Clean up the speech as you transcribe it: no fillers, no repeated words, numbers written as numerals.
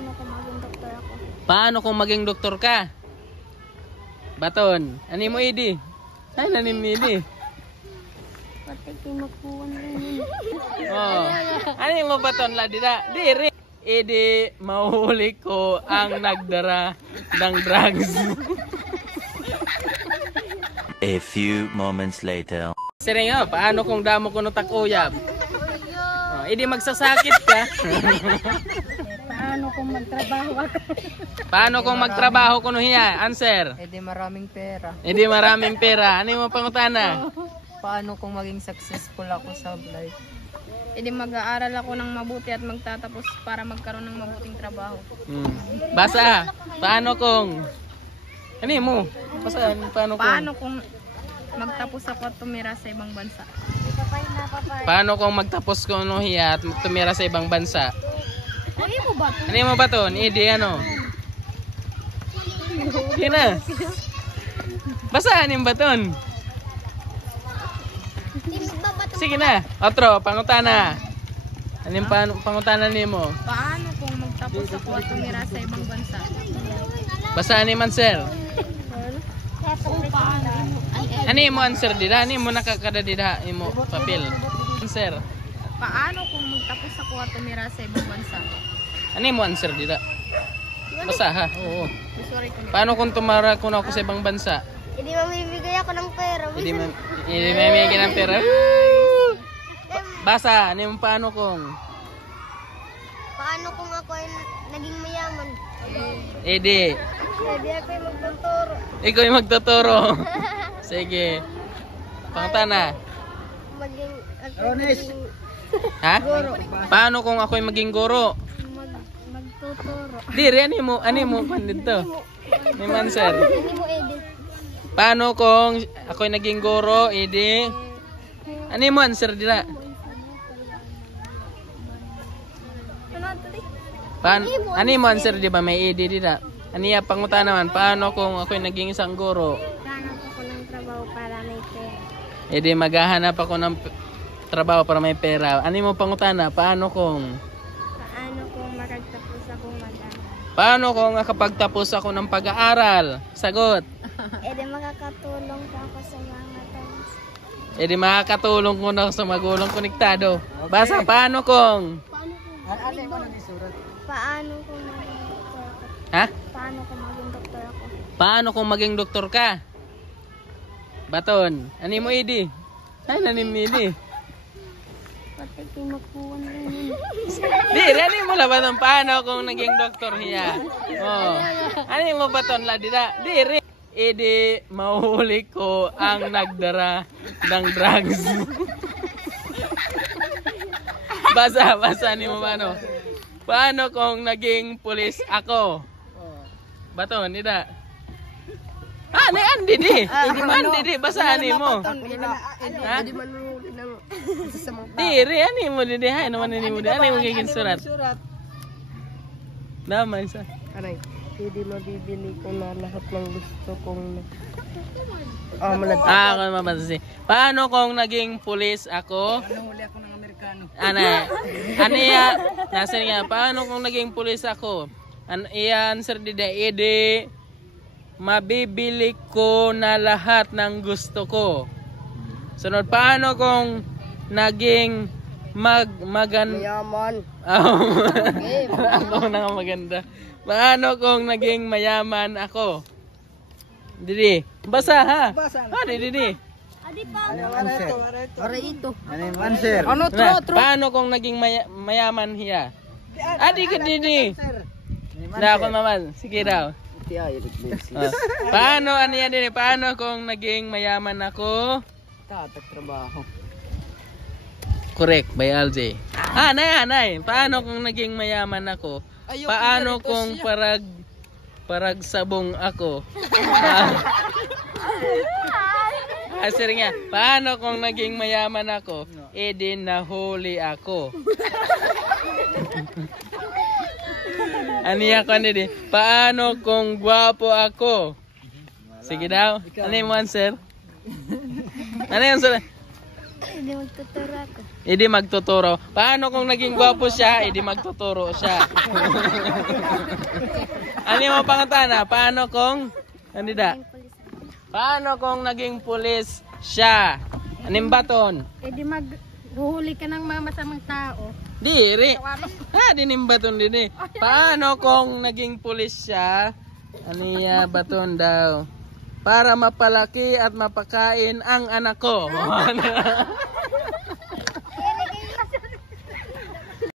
paano kung maging doktor ako? Paano kung maging doktor ka? Baton. Ani mo idi? Ay, nanim idi. Pati kinukuhan rin yun. Oh. Ani mo baton la dida? Diri. Idi mahuli ko ang nagdara ng drugs. A few moments later. Sire nga, paano kung damo ko no takuyab? Oh, idi magsasakit ka. Paano kung magtrabaho ako? Paano kung magtrabaho ko no hiya? Answer. Edi maraming pera. Idi maraming pera. Ano mo pangutana? Paano kung maging successful ako sa life? Edi mag-aaral ako ng mabuti at magtatapos para magkaroon ng mabuting trabaho. Basa. Paano kung ano mo? Basa. Paano kung magtapos ako at tumira sa ibang bansa? Paano kung magtapos ko no hiya at tumira sa ibang bansa? Ano mo ba? Ano mo ba to? Idi ano? Sige na. Basahan yung baton. Sige na. Otro, pangutana. Anong pangutana nimo? Paano kung magtapos ako at tumira sa ibang bansa? Basahan ni Mansel. Paano? Ani mo answer dida? Ani mo nakakada dida imo papel? Answer. Paano kung magtapos ako at tumira sa ibang bansa? Ani mo answer dida? Basa ha. Oo. Sorry ko. Paano kung tumara ko na ako sa ibang bansa? Hindi mamimigay ako ng pera. Hindi may ng pera. Basa, ano yung paano kung? Paano kung ako ay naging mayaman? Edi. Hindi ako yung magtuturo. Ikaw yung magtuturo. Sige. Pangutana. Maging ako Rones. Ha? Paano kung ako yung maging guro? magtuturo. Diri, ano mo pan dito? May answer. Hindi mo edit. Paano kung ako yung naging guro? Edi. Ano mo answer dira? Ano mo answer di ba may edi dira? Ano yung pangutana naman? Paano kung ako yung naging isang guro? Hanap ako ng trabaho para may pera. Edi maghahanap ako ng trabaho para may pera. Ano mo pangutana? Paano kung? Paano kung makagtapos akong mag-aral? Paano kung nakapagtapos ako ng pag-aaral? Sagot. Di makakatulong pa ako sa mga tao. Edi makakatulong ko na sa magulang konektado. Basa, paano kung? Ano mo nang isurat? Paano kung maging doktor ako? Ha? Paano kung maging doktor ako? Paano kung maging doktor ka? Baton. Ano mo idi? Ay, nanim idi. Pati kinukuhan rin yun. Di, ano mo laban paano kung naging doktor hiya? Oh. Ano mo baton la dida? Di, edi mahuli ko ang nagdara ng drugs. Basa ni mo paano? Paano kung naging pulis ako? Baton, dida. Ni Andi di. Andi di, basahan mo. Ha? Edi manuli ng sa mga Diri, ani mo di hay naman ni mo di. Ani mo giging surat. Damay sa. Aray, hindi mabibili ko na lahat ng gusto kong malad. Ako mabasa. Paano kung naging pulis ako? Nanghuli ako ng Amerikano. Aniya, nasa nga, paano kung naging pulis ako? Answer dida, edi mabibili ko na lahat ng gusto ko. Sunod, paano kung naging Mayaman. Ako na nga maganda. Paano kung naging mayaman ako? Didi, basa ha? Basa. Didi. Adi pa. Aray ito. Ano yung answer? Ano tro? Paano kung naging mayaman hiya? Adi ka didi. Na ako naman. Sige daw. Paano ano yan din? Paano kung naging mayaman ako? Trabaho. Correct by LJ. Nay. Paano kung naging mayaman ako? Paano kung parag sabong ako? Asir nga. Paano kung naging mayaman ako? Edi nahuli ako. Aniya ko nidi. Paano kung gwapo ako? Sige daw. Ano yung answer? Ano yung answer? Hindi magtuturo ako. edi magtuturo. Paano kung naging gwapo siya, edi magtuturo siya. Ano yung pangutana? Paano kung, Andida? Paano kung naging pulis siya? Aning baton? di maghuhuli ka ng mga masamang tao. Diri. Dinimbaton din eh. Paano kung naging pulis siya? Aniya baton daw. Para mapalaki at mapakain ang anak ko.